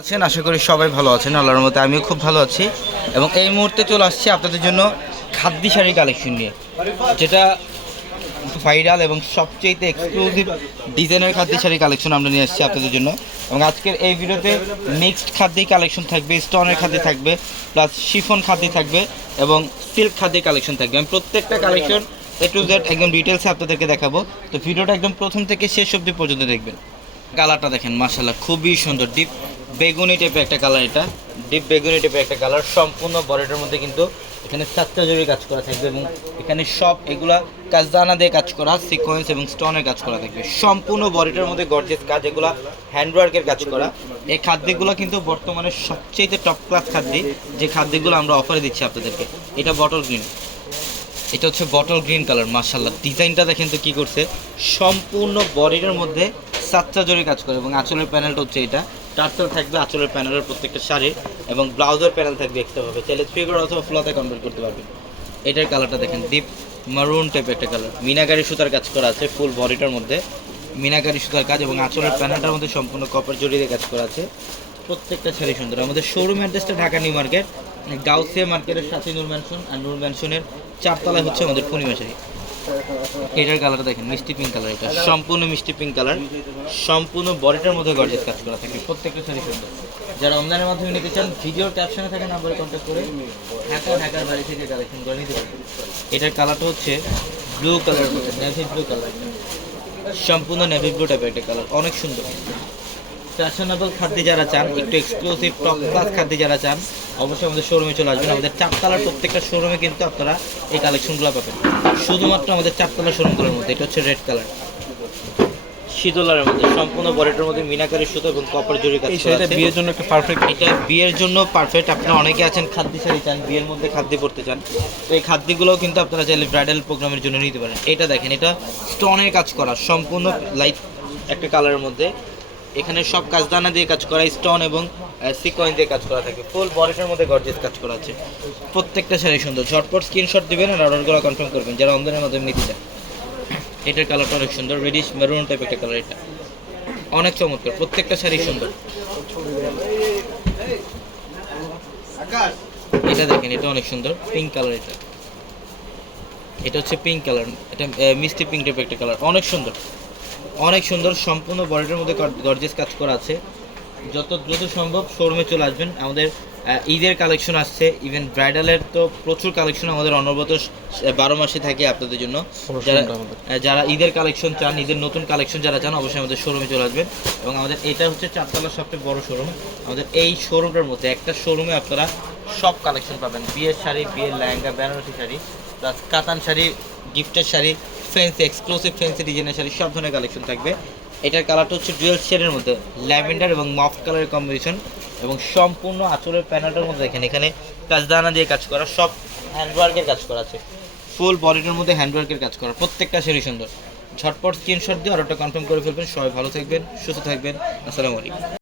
আছেন? আশা করি সবাই ভালো আছেন, আল্লাহর মতে আমিও খুব ভালো আছি। এবং এই মুহূর্তে চলে আসছি আপনাদের জন্য খাদ্যি শাড়ি কালেকশন নিয়ে, যেটা ভাইরাল এবং সবচেয়ে এক্সক্লুসিভ ডিজাইনের খাদ্যি শাড়ি কালেকশন আমরা নিয়ে আসছি আপনাদের জন্য। এবং আজকের এই ভিডিওতে মিক্সড খাদ্যি কালেকশন থাকবে স্টোনের খাদ্য থাকবে প্লাস শিফন খাদ্য থাকবে এবং সিল্ক খাদ্যের কালেকশন থাকবে। আমি প্রত্যেকটা কালেকশন এ টু জেড একদম ডিটেলসে আপনাদেরকে দেখাবো। তো ভিডিওটা একদম প্রথম থেকে শেষ অবধি পর্যন্ত দেখবেন। কালারটা দেখেন মাশাল্লাহ খুবই সুন্দর ডিপ বেগুনি টাইপের একটা কালার এটা। ডিপ বেগুনি টাইপের একটা কালার সম্পূর্ণ বডিটার মধ্যে কিন্তু এখানে চারটা জরি কাজ করা থাকবে এবং এখানে সব এগুলা কাজদানা দিয়ে কাজ করা সিকোয়েন্স এবং স্টোনের কাজ করা থাকবে। সম্পূর্ণ বডিটার মধ্যে গর্জেস কাজ, এগুলা হ্যান্ডওয়ার্কের কাজ করা। এই খাদ্যগুলো কিন্তু বর্তমানে সবচেয়ে টপ ক্লাস খাদ্য। যে খাদ্যগুলো আমরা অফারে দিচ্ছি আপনাদেরকে, এটা বটল গ্রিন এটা হচ্ছে বটল গ্রিন কালার মার্শাল্লাহ ডিজাইনটা দেখেন তো কী করছে। সম্পূর্ণ বডিটার মধ্যে সাতটা জরি কাজ করে এবং আঁচলের প্যানেলটা হচ্ছে এটা। টার্সেল থাকবে আঁচলের প্যানেলের প্রত্যেকটা শাড়ি এবং ব্লাউজের প্যানেল থাকবে এক্সট্রা ভাবে চাইলে ফিগার অথবা ফ্লোতে কনভার্ট করতে পারবেন। এটার কালারটা দেখেন ডিপ মারুন টাইপের একটা কালার মিনাকারি সুতার কাজ করা আছে ফুল বডিটার মধ্যে। মিনাকারি সুতার কাজ এবং আঁচলের প্যানেলটার মধ্যে সম্পূর্ণ কপার জড়ি দিয়ে কাজ করা আছে। প্রত্যেকটা শাড়ি সুন্দর। আমাদের শোরুম অ্যাড্রেসটা ঢাকা নিউ মার্কেট গাউসিয়া মার্কেটের সাথে নূর ম্যানশন আর নূর ম্যানশনের চারতলায় হচ্ছে আমাদের পূর্ণিমা শাড়ি। এটার কালারটা দেখেন, মিষ্টি পিঙ্ক কালার এটা। সম্পূর্ণ মিষ্টি পিঙ্ক কালার সম্পূর্ণ বডিটার মধ্যে গর্জেস কাজ করা থাকে প্রত্যেকটা শাড়ি সুন্দর যারা অনলাইনের মাধ্যমে নিতে চান, ভিডিওর ক্যাপশনে থাকা নাম্বারে কন্ট্যাক্ট করে ঢাকা ঢাকার বাড়ি থেকে কালেকশন করে নিতে পারবেন। এটার কালারটা হচ্ছে blue colour navy blue colour সম্পূর্ণ নেভি ব্লু টাইপের একটা কালার অনেক সুন্দর। ফ্যাশনেবল খাদ্য যারা চান একটু এক্সক্লুসিভ টপ ক্লাস খাদ্য যারা চান অবশ্যই আমাদের শোরুমে চলে আসবেন। আমাদের চারতলার প্রত্যেকটা শোরুমে কিন্তু আপনারা এই কালেকশনগুলো পাবেন। শুধুমাত্র আমাদের চারতলা শোরুমগুলোর মধ্যে এটা হচ্ছে রেড কালার শীতলার মধ্যে সম্পূর্ণ বডিটার মধ্যে মিনাকারি সুতো এবং কপার জরি কাজ করা আছে। বিয়ের জন্য একটা পারফেক্ট এটা বিয়ের জন্য পারফেক্ট আপনারা অনেকে আছেন খাদ্য শাড়ি চান বিয়ের মধ্যে খাদ্য পড়তে চান। তো এই খাদ্যগুলোও কিন্তু আপনারা চাইলে ব্রাইডাল প্রোগ্রামের জন্য নিতে পারেন। এটা দেখেন এটা স্টোনের কাজ করা সম্পূর্ণ লাইট একটা কালারের মধ্যে। এখানে সব কাজদানা দিয়ে কাজ করা স্টোন এবং সিকোয়েন্স দিয়ে কাজ করা থাকে। ফুল বডিটার মধ্যে গর্জেস কাজ করা আছে। প্রত্যেকটা শাড়ি সুন্দর। ঝটপট স্ক্রিনশট দিবেন আর অর্ডারগুলো কনফার্ম করবেন। যারা অনলাইনের মাধ্যমে নিতে চান। এটার কালারটা অনেক সুন্দর। রেডিশ মেরুন টাইপ একটা কালার এটা। অনেক চমৎকার। প্রত্যেকটা শাড়ি সুন্দর। এটা দেখেন, এটা অনেক সুন্দর। পিঙ্ক কালার এটা। এটা হচ্ছে পিঙ্ক কালার এটা মিষ্টি পিঙ্ক টাইপের একটা কালার অনেক সুন্দর। অনেক সুন্দর সম্পূর্ণ বডিটার মধ্যে গর্জেস কাজ করা আছে। যত দ্রুত সম্ভব শোরুমে চলে আসবেন। আমাদের ঈদের কালেকশন আসছে। ইভেন ব্রাইডালের তো প্রচুর কালেকশন আমাদের অনবরত বারো মাসে থাকে আপনাদের জন্য। যারা যারা ঈদের কালেকশন চান ঈদের নতুন কালেকশন যারা চান অবশ্যই আমাদের শোরুমে চলে আসবেন। এবং আমাদের এটা হচ্ছে চারতলার সবচেয়ে বড় শোরুম আমাদের এই শোরুমটার মধ্যে একটা শোরুমে আপনারা সব কালেকশন পাবেন। বিয়ের শাড়ি বিয়ের লেহেঙ্গা বেনারসি শাড়ি প্লাস কাতান শাড়ি গিফটের শাড়ি ফ্যান্সি এক্সক্লুসিভ ফ্যান্সি ডিজাইনের শাড়ি সব ধরনের কালেকশন থাকবে। এটার কালারটা হচ্ছে ডুয়েল শেডের মধ্যে ল্যাভেন্ডার এবং মফ কালারের কম্বিনেশন এবং সম্পূর্ণ আঁচলের প্যানেলটার মধ্যে দেখেন, এখানে কাজদানা দিয়ে কাজ করা, সব হ্যান্ডওয়ার্কের কাজ করা আছে। ফুল বডিটার মধ্যে হ্যান্ডওয়ার্কের কাজ করা, প্রত্যেকটা শাড়ি সুন্দর। ঝটপট স্ক্রিনশট দিয়ে অর্ডারটা কনফার্ম করে ফেলবেন, সবাই ভালো থাকবেন, সুস্থ থাকবেন, আসসালামু আলাইকুম।